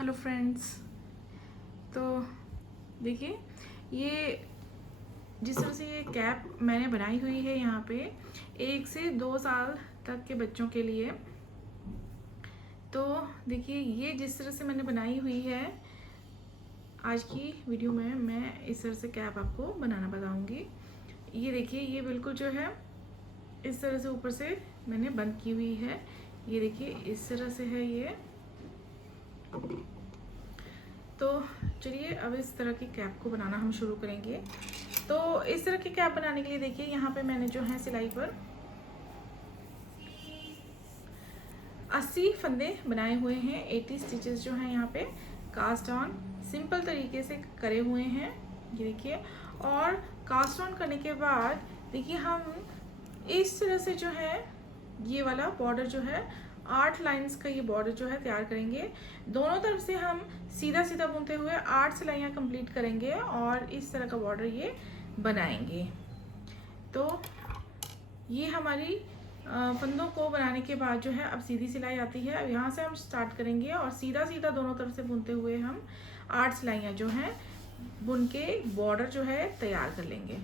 Hello friends. तो देखिए, ये जिस तरह से ये कैप मैंने बनाई हुई है यहाँ पे 1 से 2 साल तक के बच्चों के लिए। तो देखिए, ये जिस तरह से मैंने बनाई हुई है, आज की वीडियो में मैं इस तरह से कैप आपको बनाना बताऊंगी। ये देखिए, ये बिल्कुल जो है इस तरह से ऊपर से मैंने बंद की हुई है। ये देखिए, इस तरह से है ये। तो चलिए अब इस तरह की कैप को बनाना हम शुरू करेंगे। तो इस तरह की कैप बनाने के लिए देखिए, यहाँ पे मैंने जो है सिलाई पर 80 फंदे बनाए हुए हैं। 80 स्टिचेस जो हैं यहाँ पे कास्ट ऑन सिंपल तरीके से करे हुए हैं। ये देखिए, और कास्ट ऑन करने के बाद देखिए, हम इस तरह से जो है ये वाला बॉर्डर जो है 8 लाइंस का ये बॉर्डर जो है तैयार करेंगे। दोनों तरफ से हम सीधा सीधा बुनते हुए 8 सिलाइयाँ कंप्लीट करेंगे और इस तरह का बॉर्डर ये बनाएंगे। तो ये हमारी फंदों को बनाने के बाद जो है अब सीधी सिलाई आती है। अब यहाँ से हम स्टार्ट करेंगे और सीधा सीधा दोनों तरफ से बुनते हुए हम 8 सिलाइयाँ जो हैं बुन के बॉर्डर जो है तैयार कर लेंगे।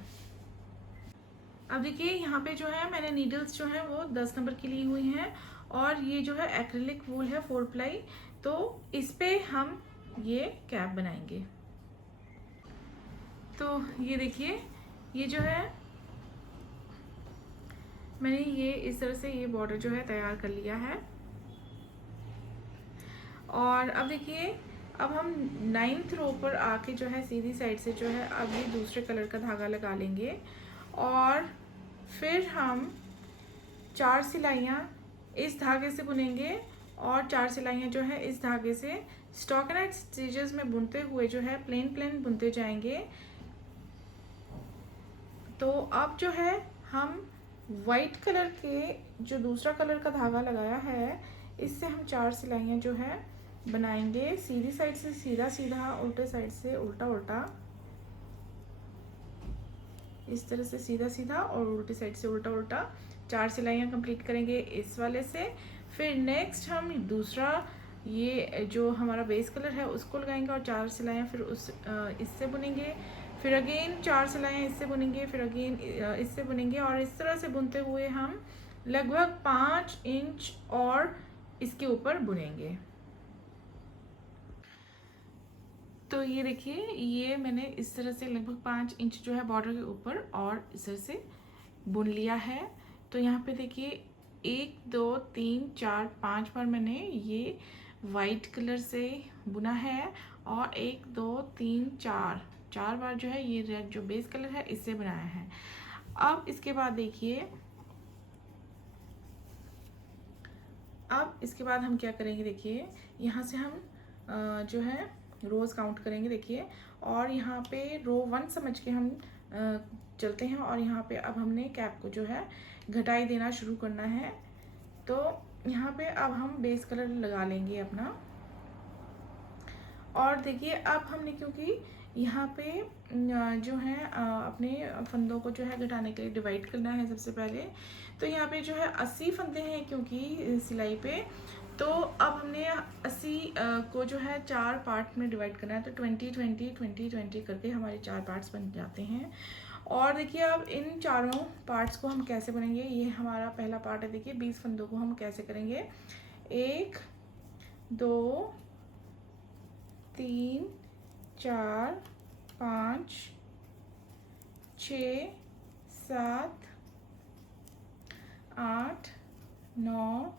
अब देखिए, यहाँ पे जो है मैंने नीडल्स जो है वो 10 नंबर की ली हुई हैं और ये जो है एक्रिलिक वूल है 4 प्लाई। तो इस पे हम ये कैप बनाएंगे। तो ये देखिए, ये जो है मैंने ये इस तरह से ये बॉर्डर जो है तैयार कर लिया है। और अब देखिए, अब हम 9th रो पर आके जो है सीधी साइड से जो है अब ये दूसरे कलर का धागा लगा लेंगे और फिर हम 4 सिलाइयाँ इस धागे से बुनेंगे और 4 सिलाइयाँ जो है इस धागे से स्टॉकिनेट स्टिचेस में बुनते हुए जो है प्लेन प्लेन बुनते जाएंगे। तो अब जो है हम वाइट कलर के जो दूसरा कलर का धागा लगाया है, इससे हम 4 सिलाइयाँ जो है बनाएंगे। सीधी साइड से सीधा सीधा, उल्टे साइड से उल्टा उल्टा, इस तरह से सीधा सीधा और उल्टी साइड से उल्टा उल्टा 4 सिलाइयाँ कंप्लीट करेंगे इस वाले से। फिर नेक्स्ट हम दूसरा ये जो हमारा बेस कलर है उसको लगाएंगे और 4 सिलाइयाँ फिर उस इससे बुनेंगे। फिर अगेन 4 सिलाइयाँ इससे बुनेंगे, फिर अगेन इससे बुनेंगे और इस तरह से बुनते हुए हम लगभग 5 इंच और इसके ऊपर बुनेंगे। तो ये देखिए, ये मैंने इस तरह से लगभग 5 इंच जो है बॉर्डर के ऊपर और इस तरह से बुन लिया है। तो यहाँ पे देखिए 1 2 3 4 5 बार मैंने ये वाइट कलर से बुना है और 1 2 3 4 बार जो है ये रेड जो बेस कलर है इससे बनाया है। अब इसके बाद देखिए, अब इसके बाद हम क्या करेंगे, देखिए यहाँ से हम जो है रोज़ काउंट करेंगे। देखिए, और यहाँ पे रो 1 समझ के हम चलते हैं और यहाँ पे अब हमने कैप को जो है घटाई देना शुरू करना है। तो यहाँ पे अब हम बेस कलर लगा लेंगे अपना। और देखिए, अब हमने क्योंकि यहाँ पे जो है अपने फंदों को जो है घटाने के लिए डिवाइड करना है सबसे पहले। तो यहाँ पे जो है 80 फंदे हैं क्योंकि सिलाई पे। तो अब हमने 80 को जो है 4 पार्ट में डिवाइड करना है। तो 20 20 20 20 करके हमारे 4 पार्ट्स बन जाते हैं। और देखिए, अब इन चारों पार्ट्स को हम कैसे बनेंगे, ये हमारा पहला पार्ट है। देखिए 20 फंदों को हम कैसे करेंगे, 1 2 3 4 5 6 7 8 9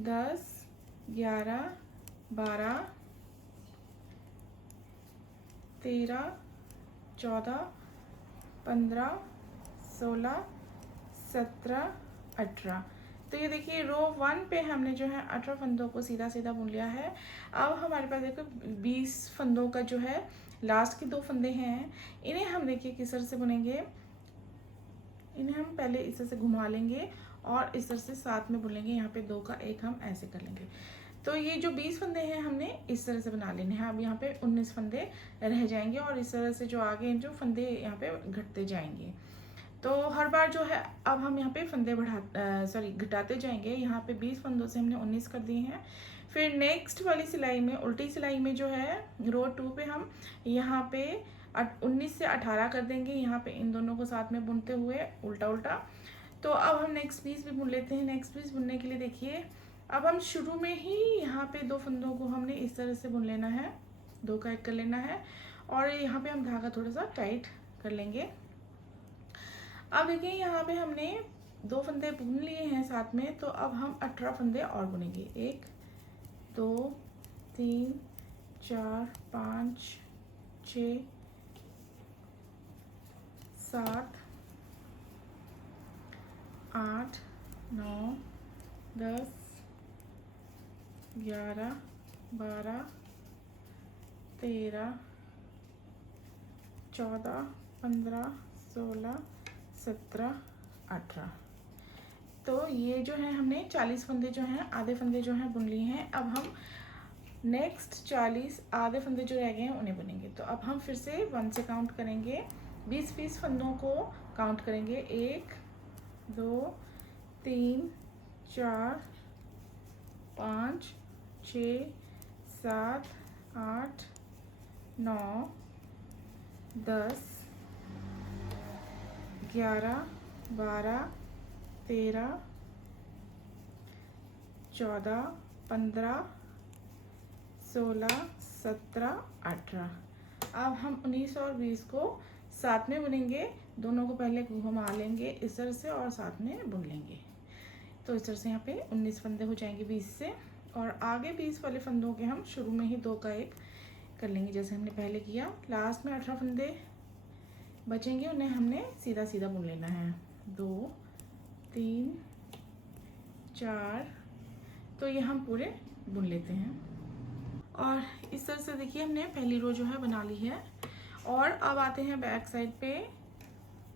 10 11 12 13 14 15 16 17 18। तो ये देखिए, रो 1 पे हमने जो है 18 फंदों को सीधा सीधा बुन लिया है। अब हमारे पास देखो 20 फंदों का जो है लास्ट के 2 फंदे हैं, इन्हें हम देखिए किस तरह से बुनेंगे। इन्हें हम पहले इस तरह से घुमा लेंगे और इस तरह से साथ में बुन लेंगे। यहाँ पे 2 का 1 हम ऐसे कर लेंगे। तो ये जो 20 फंदे हैं हमने इस तरह से बना लेने हैं। अब यहाँ पे 19 फंदे रह जाएंगे और इस तरह से जो आगे जो फंदे यहाँ पे घटते जाएंगे। तो हर बार जो है अब हम यहाँ पे फंदे घटाते जाएंगे। यहाँ पे 20 फंदों से हमने 19 कर दिए हैं। फिर नेक्स्ट वाली सिलाई में, उल्टी सिलाई में जो है रो 2 पे हम यहाँ पे 19 से 18 कर देंगे, यहाँ पे इन दोनों को साथ में बुनते हुए उल्टा उल्टा। तो अब हम नेक्स्ट पीस भी बुन लेते हैं। नेक्स्ट पीस बुनने के लिए देखिए, अब हम शुरू में ही यहाँ पे 2 फंदों को हमने इस तरह से बुन लेना है, 2 का 1 कर लेना है और यहाँ पे हम धागा थोड़ा सा टाइट कर लेंगे। अब देखिए यहाँ पे हमने 2 फंदे बुन लिए हैं साथ में, तो अब हम 18 फंदे और बुनेंगे। 1 2 3 4 5 6 7 8 9 10 11 12 13 14 15 16 17 18। तो ये जो है हमने 40 फंदे जो हैं, आधे फंदे जो हैं बुन लिए हैं। अब हम नेक्स्ट 40 आधे फंदे जो रह गए हैं उन्हें बुनेंगे। तो अब हम फिर से 1 से काउंट करेंगे, 20 फंदों को काउंट करेंगे। 1 2 3 4 5 6 7 8 9 10 11 12 13 14 15 16 17 18। अब हम 19 और 20 को साथ में बुनेंगे, दोनों को पहले घुमा लेंगे इस तरह से और साथ में बुन लेंगे। तो इस तरह से यहाँ पे 19 फंदे हो जाएंगे 20 से, और आगे 20 वाले फंदों के हम शुरू में ही 2 का 1 कर लेंगे जैसे हमने पहले किया। लास्ट में 18 फंदे बचेंगे, उन्हें हमने सीधा सीधा बुन लेना है। 2 3 4, तो ये हम पूरे बुन लेते हैं। और इस तरह से देखिए हमने पहली रो जो है बना ली है। और अब आते हैं बैक साइड पे,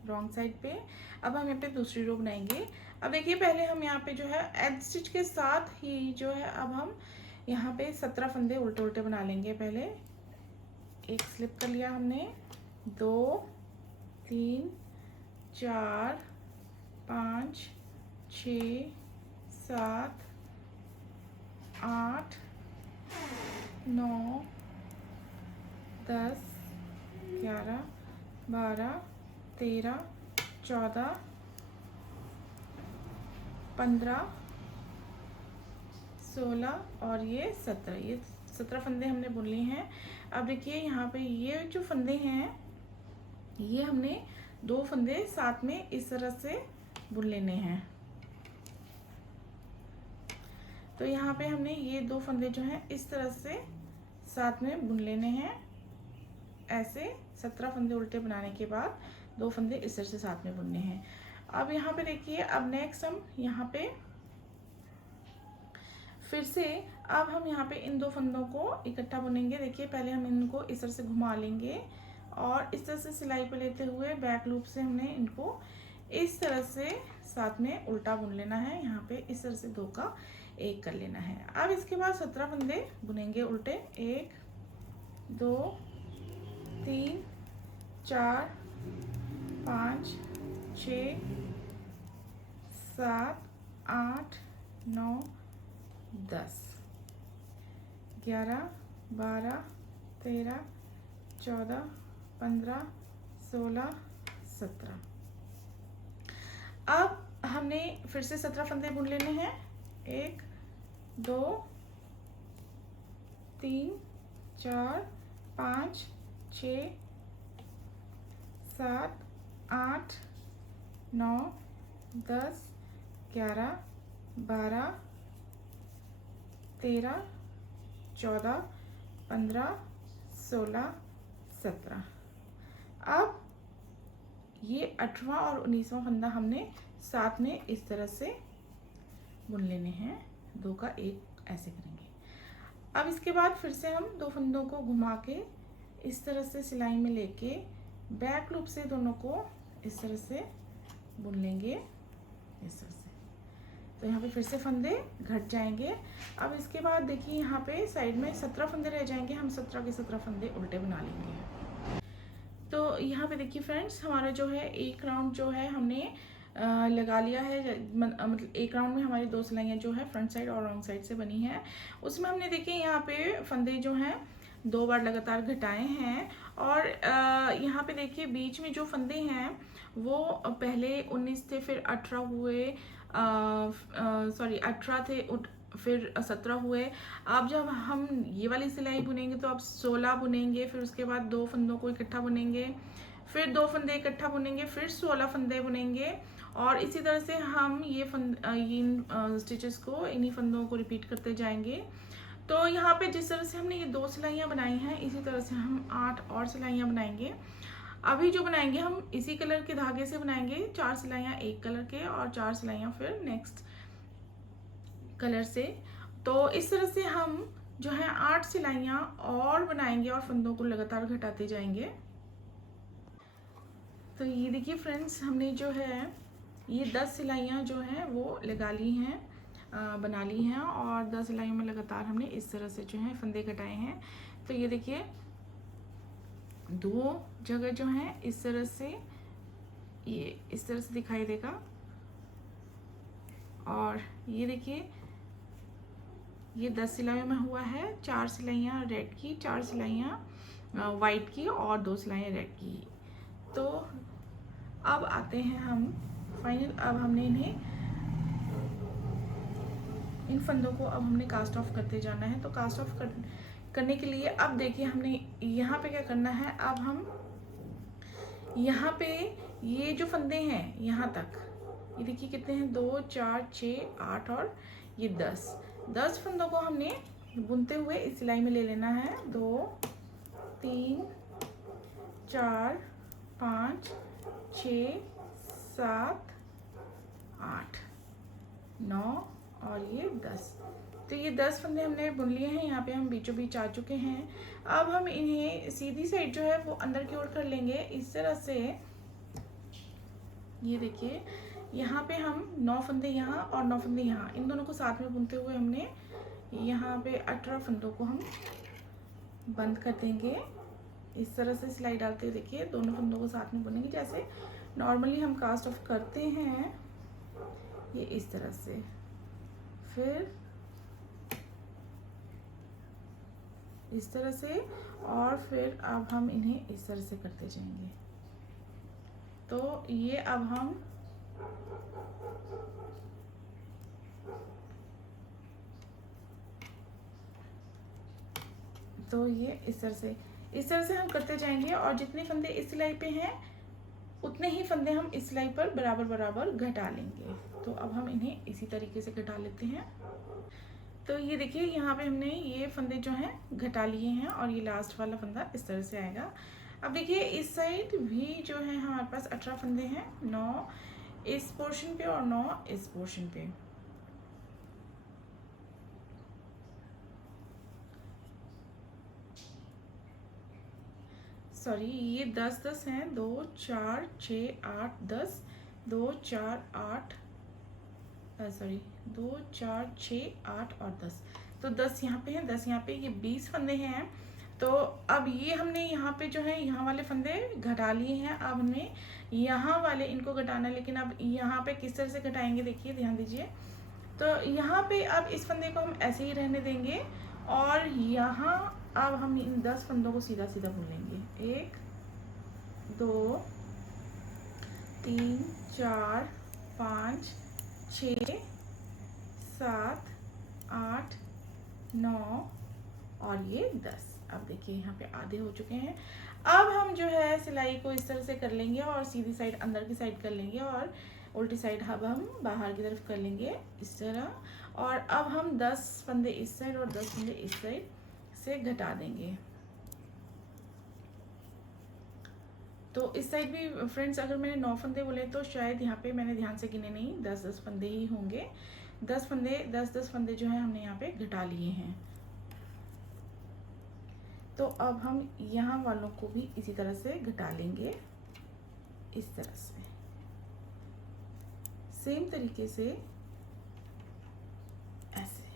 रॉन्ग साइड पे। अब हम यहाँ पे दूसरी रो बनाएंगे। अब देखिए पहले हम यहाँ पे जो है एज स्टिच के साथ ही जो है अब हम यहाँ पे 17 फंदे उल्टे उल्टे बना लेंगे। पहले एक स्लिप कर लिया हमने, 2 3 4 5 6 7 8 9 10 11 12 13 14 15 16 और ये 17। ये 17 फंदे हमने बुन लिए हैं। अब देखिए यहाँ पे ये जो फंदे हैं ये हमने 2 फंदे साथ में इस तरह से बुन लेने हैं। तो यहाँ पे हमने ये 2 फंदे जो हैं इस तरह से साथ में बुन लेने हैं। ऐसे 17 फंदे उल्टे बनाने के बाद 2 फंदे इस तरह से साथ में बुनने हैं। अब यहाँ पे देखिए, अब नेक्स्ट हम यहाँ पे फिर से अब हम यहाँ पे इन 2 फंदों को इकट्ठा बुनेंगे। देखिए पहले हम इनको इस तरह से घुमा लेंगे और इस तरह से सिलाई पे लेते हुए बैक लूप से हमने इनको इस तरह से साथ में उल्टा बुन लेना है। यहाँ पे इस तरह से 2 का 1 कर लेना है। अब इसके बाद 17 फंदे बुनेंगे उल्टे। 1 2 3 4 5 6 7 8 9 10 11 12 13 14 15 16 17। अब हमने फिर से 17 फंदे बुन लेने हैं। 1 2 3 4 5 6 7 8 9 10 11 12 13 14 15 16 17। अब ये 18वां और 19वां फंदा हमने साथ में इस तरह से बुन लेने हैं। 2 का 1 ऐसे करेंगे। अब इसके बाद फिर से हम 2 फंदों को घुमा के इस तरह से सिलाई में लेके बैक लूप से दोनों को इस तरह से बुन लेंगे इस तरह से। तो यहाँ पे फिर से फंदे घट जाएंगे। अब इसके बाद देखिए यहाँ पे साइड में 17 फंदे रह जाएंगे। हम 17 के 17 फंदे उल्टे बना लेंगे। तो यहाँ पे देखिए फ्रेंड्स, हमारा जो है एक राउंड जो है हमने लगा लिया है, मतलब एक राउंड में हमारी 2 सिलाइयाँ जो है फ्रंट साइड और रॉन्ग साइड से बनी है। उसमें हमने देखिए यहाँ पे फंदे जो हैं 2 बार लगातार घटाए हैं, और यहाँ पे देखिए बीच में जो फंदे हैं वो पहले 19 थे, फिर 18 हुए, सॉरी 18 थे, फिर 17 हुए। अब जब हम ये वाली सिलाई बुनेंगे तो अब 16 बुनेंगे, फिर उसके बाद 2 फंदों को इकट्ठा बुनेंगे, फिर 2 फंदे इकट्ठा बुनेंगे, फिर 16 फंदे बुनेंगे, और इसी तरह से हम ये इन स्टिचेस को, इन्हीं फंदों को रिपीट करते जाएंगे। तो यहाँ पे जिस तरह से हमने ये 2 सिलाइयाँ बनाई हैं, इसी तरह से हम 8 और सिलाइयाँ बनाएंगे। अभी जो बनाएंगे हम इसी कलर के धागे से बनाएंगे, 4 सिलाइयाँ एक कलर के और 4 सिलाइयाँ फिर नेक्स्ट कलर से। तो इस तरह से हम जो है 8 सिलाइयाँ और बनाएंगे और फंदों को लगातार घटाते जाएंगे। तो ये देखिए फ्रेंड्स, हमने जो है ये 10 सिलाइयाँ जो हैं वो लगा ली हैं, बना ली हैं, और 10 सिलाइयों में लगातार हमने इस तरह से जो है फंदे घटाए हैं। तो ये देखिए 2 जगह जो हैं इस तरह से, ये इस तरह से दिखाई देगा, और ये देखिए ये 10 सिलाइयों में हुआ है, 4 सिलाइयाँ रेड की, 4 सिलाइयाँ वाइट की और 2 सिलाइयाँ रेड की। तो अब आते हैं हम फाइनल, अब हमने इन फंदों को अब हमने कास्ट ऑफ करते जाना है। तो कास्ट ऑफ करने के लिए अब देखिए हमने यहाँ पे क्या करना है, अब हम यहाँ पे ये जो फंदे हैं यहाँ तक, ये देखिए कितने हैं, 2 4 6 8 और ये 10 फंदों को हमने बुनते हुए इस सिलाई में ले लेना है। 2 3 4 5 6 7 8 9 और ये 10। तो ये 10 फंदे हमने बुन लिए हैं, यहाँ पे हम बीचों बीच आ चुके हैं। अब हम इन्हें सीधी साइड जो है वो अंदर की ओर कर लेंगे इस तरह से। ये देखिए यहाँ पे हम 9 फंदे यहाँ और 9 फंदे यहाँ, इन दोनों को साथ में बुनते हुए हमने यहाँ पे 18 फंदों को हम बंद कर देंगे। इस तरह से सिलाई डालते हुए देखिए दोनों फंदों को साथ में बुनेंगे, जैसे नॉर्मली हम कास्ट ऑफ करते हैं, ये इस तरह से। फिर इस तरह से, और फिर अब हम इन्हें इस तरह से करते जाएंगे। तो ये अब हम तो ये इस तरह से हम करते जाएंगे, और जितने फंदे इस सिलाई पे हैं उतने ही फंदे हम इस सिलाई पर बराबर बराबर घटा लेंगे। तो अब हम इन्हें इसी तरीके से घटा लेते हैं। तो ये देखिए यहाँ पे हमने ये फंदे जो हैं घटा लिए हैं, और ये लास्ट वाला फंदा इस तरह से आएगा। अब देखिए इस साइड भी जो है हमारे पास 18 फंदे हैं, 9 इस पोर्शन पे और 9 इस पोर्शन पे। सॉरी, ये 10 हैं, 2 4 6 8 10, 2 4 8 सॉरी 2 4 6 8 और 10। तो 10 यहाँ पे हैं, 10 यहाँ पे, ये 20 फंदे हैं। तो अब ये हमने यहाँ पे जो है यहाँ वाले फंदे घटा लिए हैं, अब हमें यहाँ वाले इनको घटाना है। लेकिन अब यहाँ पे किस तरह से घटाएंगे देखिए, ध्यान दीजिए। तो यहाँ पे अब इस फंदे को हम ऐसे ही रहने देंगे, और यहाँ अब हम इन 10 फंदों को सीधा सीधा बुन लेंगे। 1 2 3 4 5 6 7 8 9 और ये 10। अब देखिए यहाँ पे आधे हो चुके हैं। अब हम जो है सिलाई को इस तरह से कर लेंगे, और सीधी साइड अंदर की साइड कर लेंगे, और उल्टी साइड अब हम बाहर की तरफ कर लेंगे इस तरह। और अब हम 10 फंदे इस साइड और 10 फंदे इस साइड से घटा देंगे। तो इस साइड भी फ्रेंड्स, अगर मैंने 9 फंदे बोले तो शायद यहाँ पे मैंने ध्यान से गिने नहीं, 10-10 फंदे ही होंगे। 10 फंदे जो है हमने यहाँ पे घटा लिए हैं। तो अब हम यहाँ वालों को भी इसी तरह से घटा लेंगे, इस तरह से सेम तरीके से, ऐसे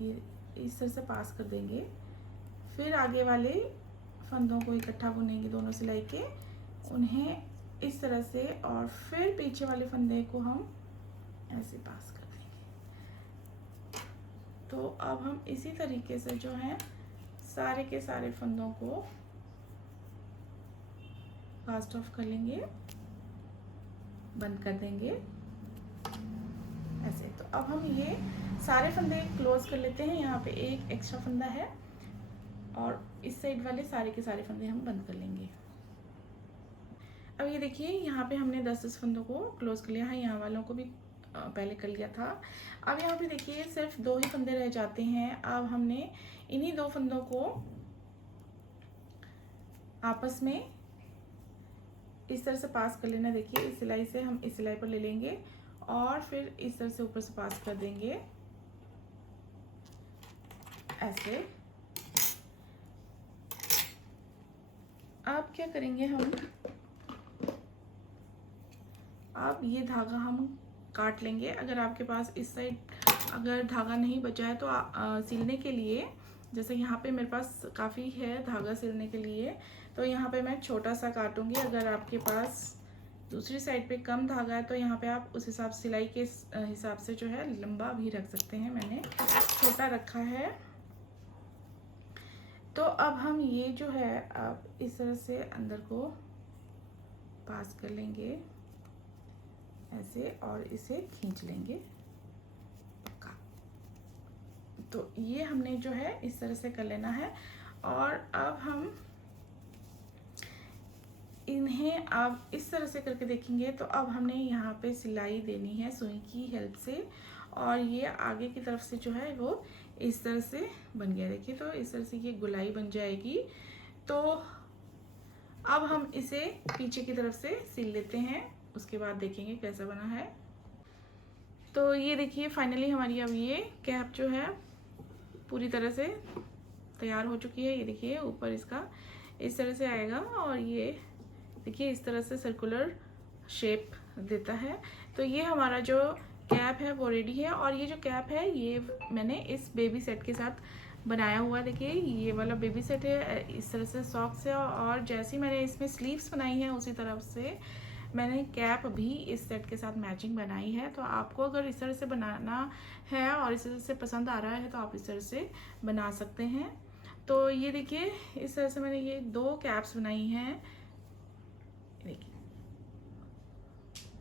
ये इस तरह से पास कर देंगे। फिर आगे वाले फंदों को इकट्ठा बुनेंगे दोनों सिलाई के, उन्हें इस तरह से, और फिर पीछे वाले फंदे को हम ऐसे पास कर देंगे। तो अब हम इसी तरीके से जो है सारे के सारे फंदों को कास्ट ऑफ कर लेंगे, बंद कर देंगे ऐसे। तो अब हम ये सारे फंदे क्लोज कर लेते हैं। यहाँ पे एक एक्स्ट्रा फंदा है और इस साइड वाले सारे के सारे फंदे हम बंद कर लेंगे। अब ये देखिए यहाँ पे हमने 10-10 फंदों को क्लोज कर लिया है, यहाँ वालों को भी पहले कर लिया था। अब यहाँ पे देखिए सिर्फ 2 ही फंदे रह जाते हैं। अब हमने इन्हीं 2 फंदों को आपस में इस तरह से पास कर लेना। देखिए इस सिलाई से हम इस सिलाई पर ले लेंगे और फिर इस तरह से ऊपर से पास कर देंगे ऐसे। अब क्या करेंगे हम, अब ये धागा हम काट लेंगे। अगर आपके पास इस साइड अगर धागा नहीं बचा है तो सिलने के लिए, जैसे यहाँ पे मेरे पास काफ़ी है धागा सिलने के लिए, तो यहाँ पे मैं छोटा सा काटूंगी। अगर आपके पास दूसरी साइड पे कम धागा है तो यहाँ पे आप उस हिसाब सिलाई के हिसाब से जो है लंबा भी रख सकते हैं। मैंने छोटा रखा है। तो अब हम ये जो है अब इस तरह से अंदर को पास कर लेंगे ऐसे और इसे खींच लेंगे पक्का। तो ये हमने जो है इस तरह से कर लेना है। और अब हम इन्हें आप इस तरह से करके देखेंगे तो अब हमने यहाँ पे सिलाई देनी है सुई की हेल्प से, और ये आगे की तरफ से जो है वो इस तरह से बन गया। देखिए तो इस तरह से ये गुलाई बन जाएगी। तो अब हम इसे पीछे की तरफ से सिल लेते हैं, उसके बाद देखेंगे कैसा बना है। तो ये देखिए फाइनली हमारी अब ये कैप जो है पूरी तरह से तैयार हो चुकी है। ये देखिए ऊपर इसका इस तरह से आएगा और ये देखिए इस तरह से सर्कुलर शेप देता है। तो ये हमारा जो कैप है वो रेडी है। और ये जो कैप है ये मैंने इस बेबी सेट के साथ बनाया हुआ। देखिए ये वाला बेबी सेट है, इस तरह से सॉक्स है, और जैसी मैंने इसमें स्लीव्स बनाई है उसी तरफ से मैंने कैप भी इस सेट के साथ मैचिंग बनाई है। तो आपको अगर इस तरह से बनाना है और इस तरह से पसंद आ रहा है तो आप इस तरह से बना सकते हैं। तो ये देखिए इस तरह से मैंने ये 2 कैप्स बनाई हैं